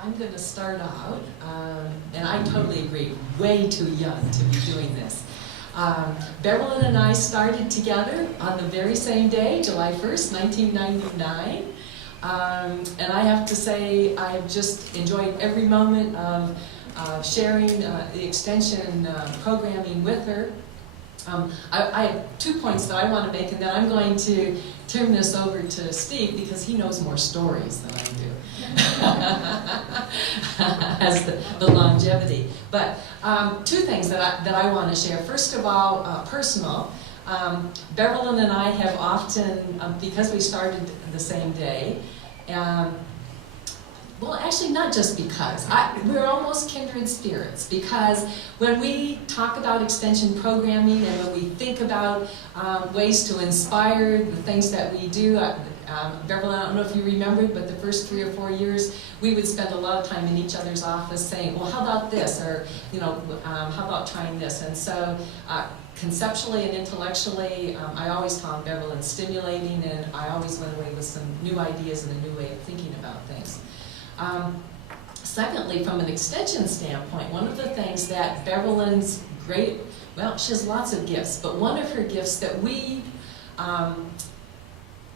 I'm going to start out, and I totally agree, way too young to be doing this. Beverlyn and I started together on the very same day, July 1st, 1999. And I have to say, I've just enjoyed every moment of sharing the extension programming with her. I have 2 points that I want to make, and then I'm going to turn this over to Steve because he knows more stories than I do. Has the longevity. But 2 things that I want to share. First of all, personal. Beverlyn and I have often, because we started the same day, well, actually, not just because. We're almost kindred spirits, because when we talk about extension programming and when we think about ways to inspire the things that we do, Beverlyn, I don't know if you remembered, but the first 3 or 4 years, we would spend a lot of time in each other's office saying, well, how about this? Or, how about trying this? And so, conceptually and intellectually, I always found Beverlyn stimulating, and I always went away with some new ideas and a new way of thinking about things. Secondly, from an extension standpoint, one of the things that Beverlyn's great, well, she has lots of gifts, but one of her gifts that we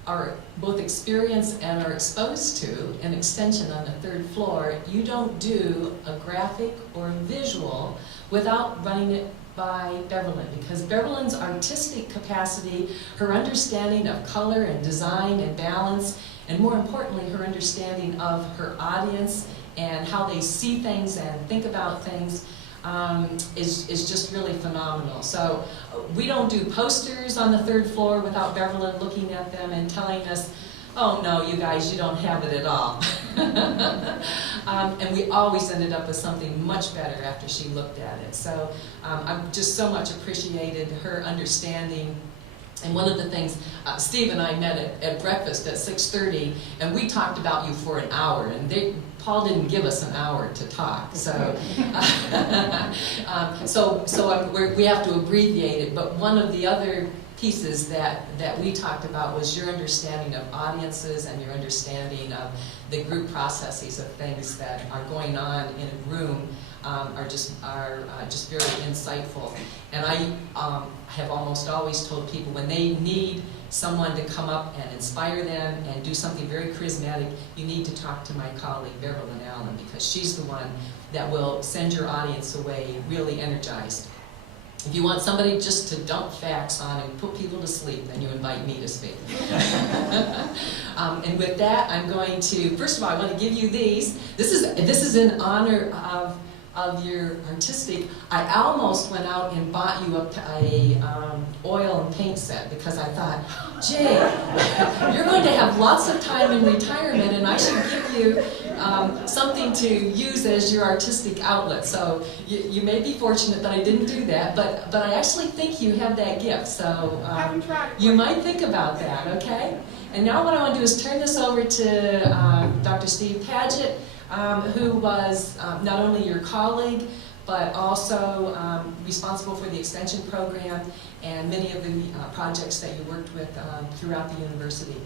are both experienced and are exposed to in extension on the 3rd floor, you don't do a graphic or a visual without running it by Beverlyn, because Beverlyn's artistic capacity, her understanding of color and design and balance, and more importantly, her understanding of her audience and how they see things and think about things is just really phenomenal. So we don't do posters on the 3rd floor without Beverlyn looking at them and telling us, oh no, you guys, you don't have it at all. And we always ended up with something much better after she looked at it. So I've just so much appreciated her understanding. And one of the things, Steve and I met at breakfast at 6:30, and we talked about you for an hour, and Paul didn't give us an hour to talk, so we have to abbreviate it. But one of the other pieces that we talked about was your understanding of audiences and your understanding of the group processes of things that are going on in a room. Are just very insightful. And I have almost always told people when they need someone to come up and inspire them and do something very charismatic, you need to talk to my colleague Beverlyn Allen, because she's the one that will send your audience away really energized. If you want somebody just to dump facts on and put people to sleep, then you invite me to speak. And with that, I'm going to, first of all, I want to give you these. This is in honor of your artistic. I almost went out and bought you a oil and paint set, because I thought, Jay, you're going to have lots of time in retirement, and I should give you something to use as your artistic outlet. So you may be fortunate that I didn't do that, but I actually think you have that gift. So you might think about that, okay? And now what I want to do is turn this over to Dr. Steve Padgett, who was not only your colleague, but also responsible for the extension program and many of the projects that you worked with throughout the university.